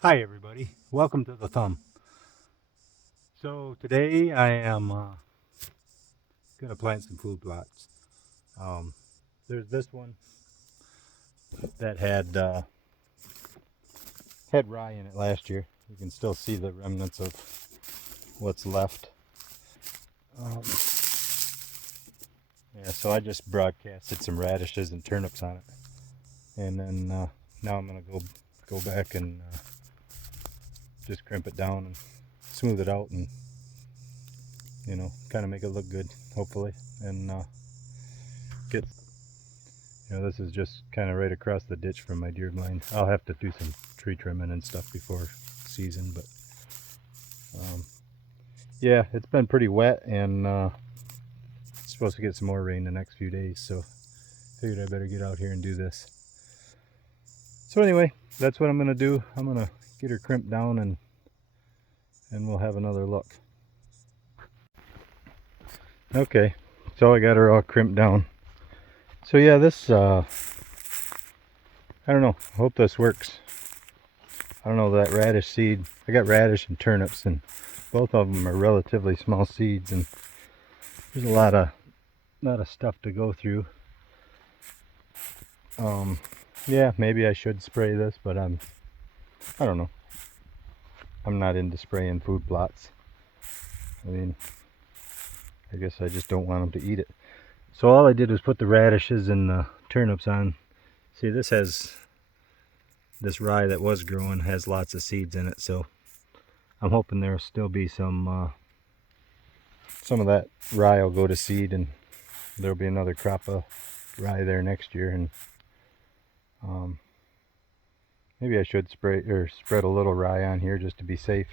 Hi everybody, welcome to the Thumb. So today I am going to plant some food plots. Um, there's this one that had rye in it last year. You can still see the remnants of what's left. Um, yeah, so I just broadcasted some radishes and turnips on it, and then now I'm going to go back and just crimp it down and smooth it out, and kind of make it look good, hopefully, and get. This is just kind of right across the ditch from my deer blind. I'll have to do some tree trimming and stuff before season, but yeah, it's been pretty wet, and it's supposed to get some more rain the next few days, so figured I better get out here and do this. So anyway, that's what I'm gonna do. I'm gonna get her crimped down, and we'll have another look. Okay, so I got her all crimped down. So yeah, this I don't know. I hope this works. I don't know, that radish seed. I got radish and turnips, and both of them are relatively small seeds, and there's a lot of stuff to go through. Yeah, maybe I should spray this, but I don't know. I'm not into spraying food plots. I mean, I guess I just don't want them to eat it. So all I did was put the radishes and the turnips on. See, this rye that was growing has lots of seeds in it, so I'm hoping there'll still be some of that rye will go to seed, and there'll be another crop of rye there next year. And maybe I should spray or spread a little rye on here just to be safe,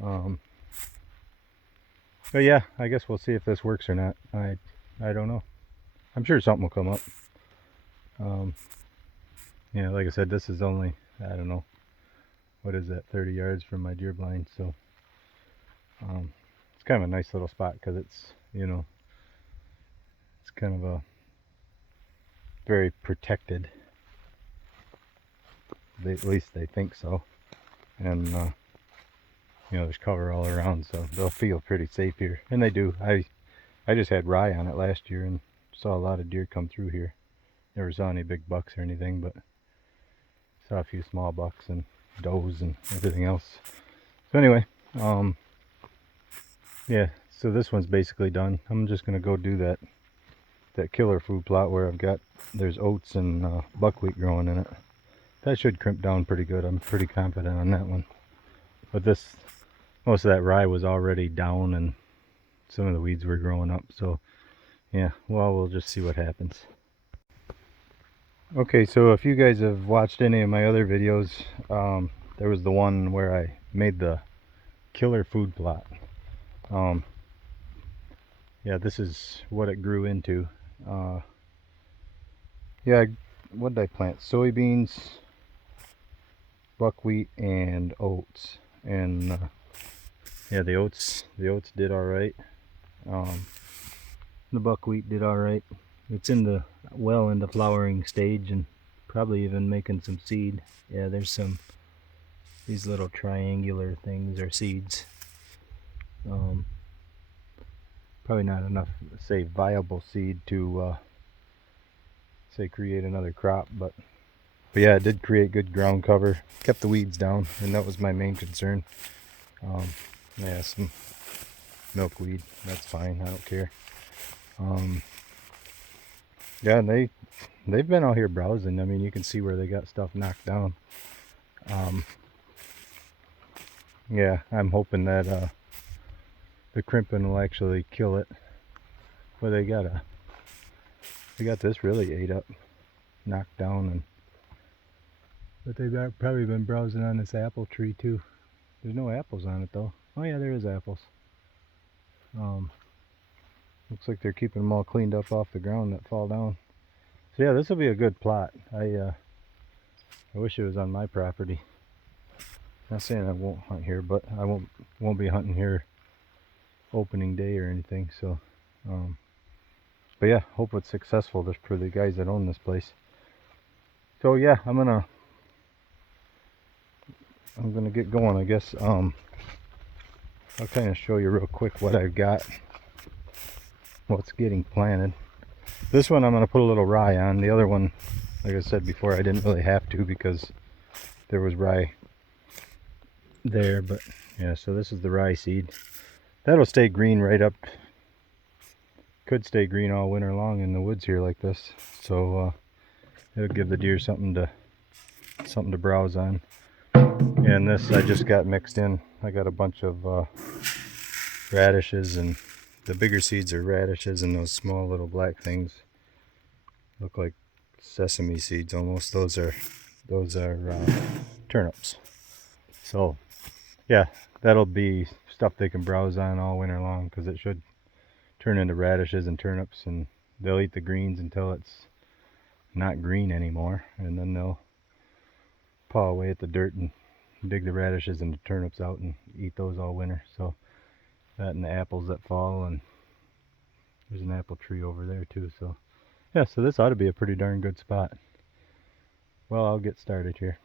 um, but yeah, I guess we'll see if this works or not. I don't know. I'm sure something will come up. Yeah, like I said, this is only, I don't know, what is that, 30 yards from my deer blind, so it's kind of a nice little spot because it's kind of a very protected. At least they think so, and there's cover all around, so they'll feel pretty safe here, and they do. I just had rye on it last year and saw a lot of deer come through here. Never saw any big bucks or anything, but saw a few small bucks and does and everything else. So anyway, yeah, so this one's basically done. I'm just gonna go do that killer food plot where there's oats and buckwheat growing in it. That should crimp down pretty good. I'm pretty confident on that one. But most of that rye was already down, and some of the weeds were growing up. So yeah, well, we'll just see what happens. Okay, so if you guys have watched any of my other videos, there was the one where I made the killer food plot. Yeah, this is what it grew into. Yeah, what did I plant? Soybeans, buckwheat, and oats. And yeah, the oats did all right. The buckwheat did all right. It's well in the flowering stage, and probably even making some seed. Yeah, there's these little triangular things are seeds. Probably not enough, say, viable seed to say create another crop, but yeah, it did create good ground cover, kept the weeds down, and that was my main concern. Yeah, some milkweed, that's fine, I don't care. Yeah, and they've been out here browsing. I mean, you can see where they got stuff knocked down. Yeah, I'm hoping that the crimping will actually kill it. But they got this really ate up, knocked down, but they've probably been browsing on this apple tree too. There's no apples on it though. Oh yeah, there is apples. Looks like they're keeping them all cleaned up off the ground that fall down. So yeah, this will be a good plot. I wish it was on my property. Not saying I won't hunt here, but I won't be hunting here opening day or anything. So, but yeah, hope it's successful just for the guys that own this place. So yeah, I'm gonna I'm gonna get going, I guess. I'll kind of show you real quick what I've got, what's getting planted. This one I'm gonna put a little rye on. The other one, like I said before, I didn't really have to because there was rye there. But yeah, so this is the rye seed. That'll stay green right up. Could stay green all winter long in the woods here like this. So it'll give the deer something to browse on. And this I just got mixed in. I got a bunch of radishes, and the bigger seeds are radishes, and those small little black things look like sesame seeds almost. Those are turnips. So yeah, that'll be stuff they can browse on all winter long, because it should turn into radishes and turnips, and they'll eat the greens until it's not green anymore, and then they'll paw away at the dirt and dig the radishes and the turnips out and eat those all winter. So that and the apples that fall, and there's an apple tree over there too. So yeah, so this ought to be a pretty darn good spot. Well, I'll get started here.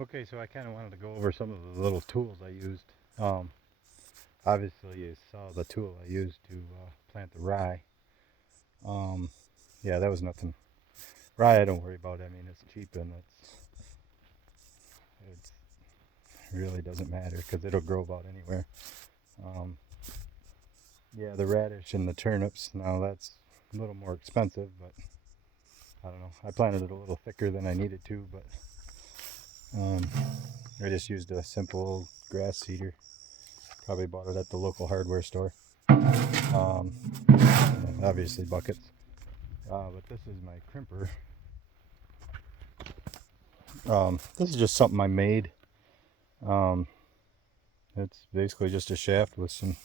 Okay, so I kind of wanted to go over some of the little tools I used. Um, Obviously, you saw the tool I used to plant the rye. Um, yeah, that was nothing. Rye, I don't worry about. I mean, it's cheap, and it really doesn't matter because it'll grow about anywhere. Um, yeah, the radish and the turnips. Now a little more expensive, but I don't know. I planted it a little thicker than I needed to, but I just used a simple grass seeder. Probably bought it at the local hardware store. Obviously buckets. But this is my crimper. This is just something I made. It's basically just a shaft with some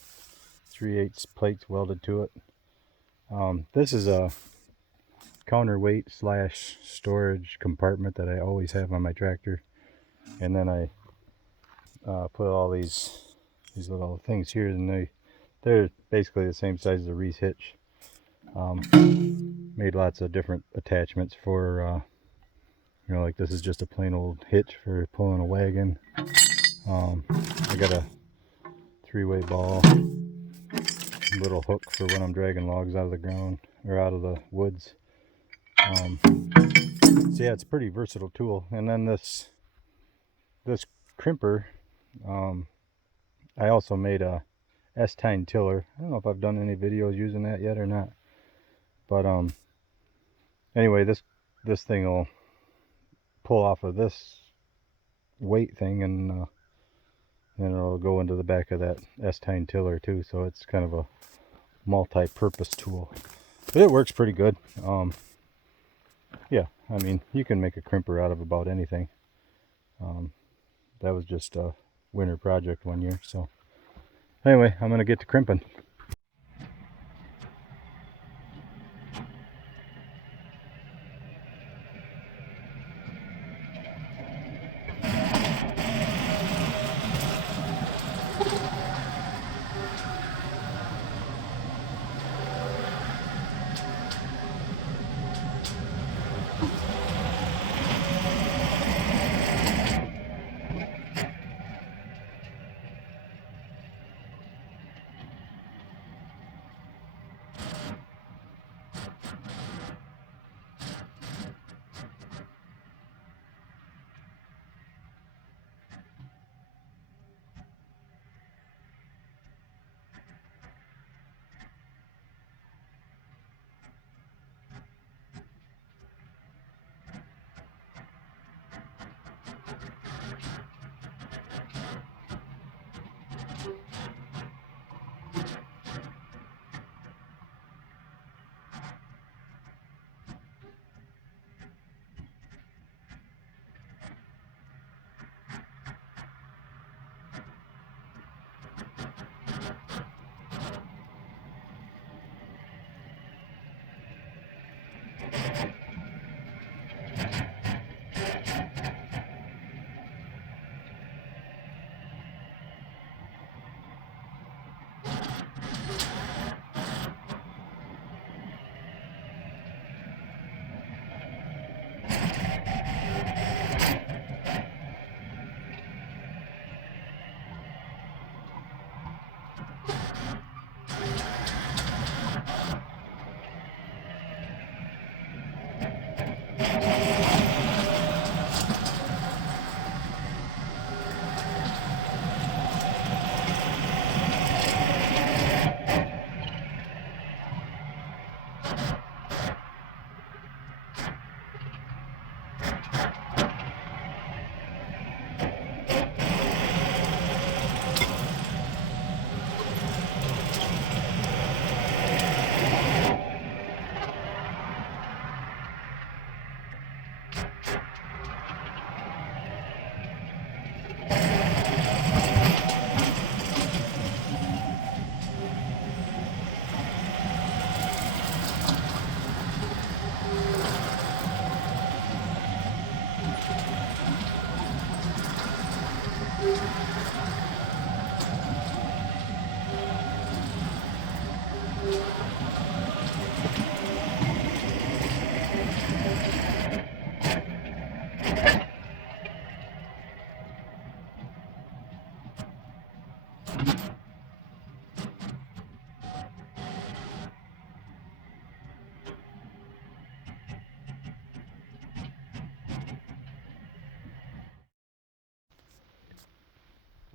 3/8 plates welded to it. This is a counterweight slash storage compartment that I always have on my tractor, and then I put all these little things here, and they're basically the same size as a Reese hitch. Made lots of different attachments for you know, like this is just a plain old hitch for pulling a wagon. I got a 3-way ball, little hook for when I'm dragging logs out of the ground or out of the woods. So yeah, it's a pretty versatile tool. And then this crimper, I also made a S-tine tiller. I don't know if I've done any videos using that yet or not, but anyway, this thing will pull off of this weight thing, and then it'll go into the back of that S-tine tiller too. So it's kind of a multi-purpose tool, but it works pretty good. Yeah, I mean, you can make a crimper out of about anything. That was just a winter project one year. So anyway, I'm gonna get to crimping.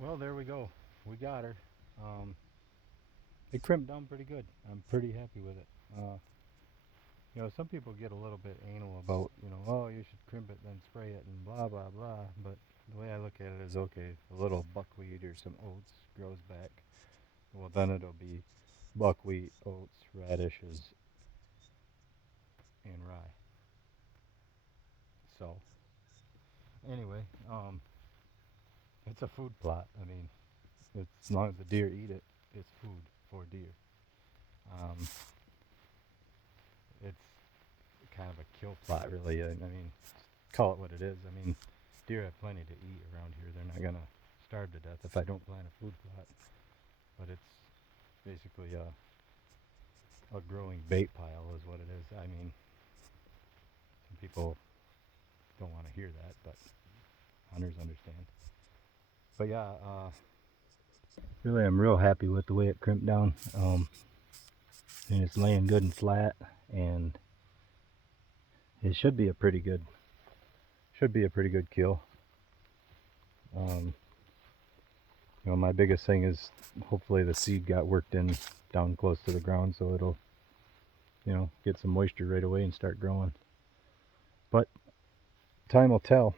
Well, there we go. We got her. It crimped down pretty good. I'm pretty happy with it. You know, some people get a little bit anal about, you know, oh, you should crimp it, then spray it, and blah, blah, blah. But the way I look at it is, okay, if a little buckwheat or some oats grows back, well, then it'll be buckwheat, oats, radishes, and rye. So, anyway, it's a food plot. I mean, as long as the deer eat it, it's food for deer. Um, it's kind of a kill plot, really. I mean, call it what it is. I mean, deer have plenty to eat around here. They're not gonna starve to death if I don't plant a food plot. But it's basically a growing bait pile, is what it is. I mean, some people don't want to hear that, but hunters understand. But yeah, really, I'm real happy with the way it crimped down. And it's laying good and flat, and it should be a pretty good kill. You know, my biggest thing is hopefully the seed got worked in down close to the ground, so it'll, you know, get some moisture right away and start growing. But time will tell.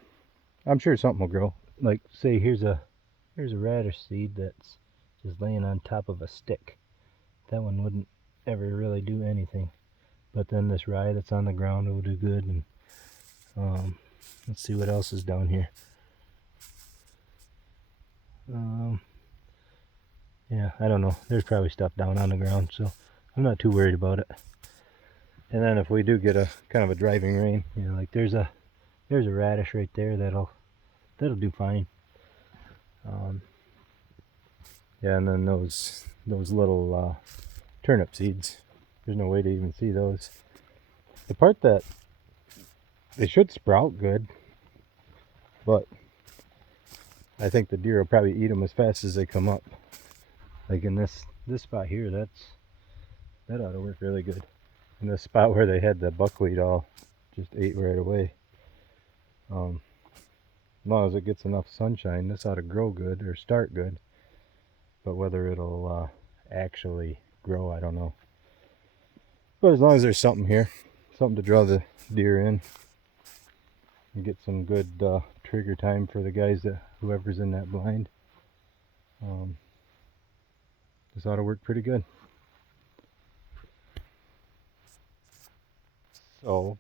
I'm sure something will grow. Like, say, here's a radish seed that's just laying on top of a stick. That one wouldn't ever really do anything. But then this rye that's on the ground will do good. And let's see what else is down here. Yeah, I don't know. There's probably stuff down on the ground, so I'm not too worried about it. And then if we do get a kind of a driving rain, you know, like there's a radish right there that'll do fine. Yeah, and then those little turnip seeds. There's no way to even see those. The part that they should sprout good, but I think the deer will probably eat them as fast as they come up. Like in this spot here, that ought to work really good. In the spot where they had the buckwheat all just ate right away. As long as it gets enough sunshine, this ought to grow good or start good. But whether it'll actually grow, I don't know. But as long as there's something here, something to draw the deer in, and get some good trigger time for the guys whoever's in that blind, this ought to work pretty good. So,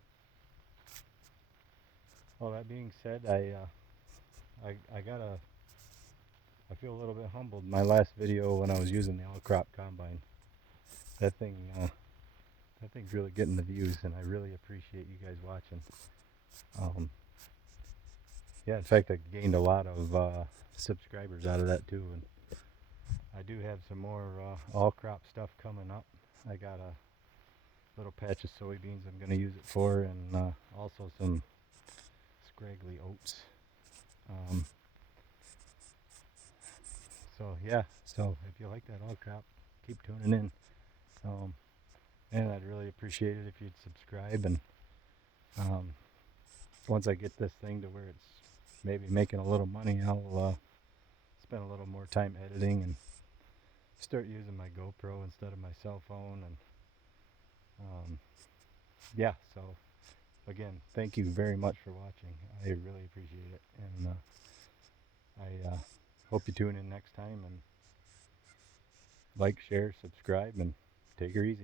all that being said, I feel a little bit humbled. My last video when I was using the all-crop combine, that thing's really getting the views, and I really appreciate you guys watching. Yeah, in fact, I gained a lot of subscribers out of that too, and I do have some more all-crop stuff coming up. I got a little patch of soybeans I'm going to use it for, and also some scraggly oats. So yeah, so if you like that all-crop, keep tuning in. And I'd really appreciate it if you'd subscribe, and once I get this thing to where it's maybe making a little money, I'll spend a little more time editing and start using my GoPro instead of my cell phone. And yeah, so again, thank you very much for watching. I really appreciate it, and I hope you tune in next time, and like, share, subscribe, and take her easy.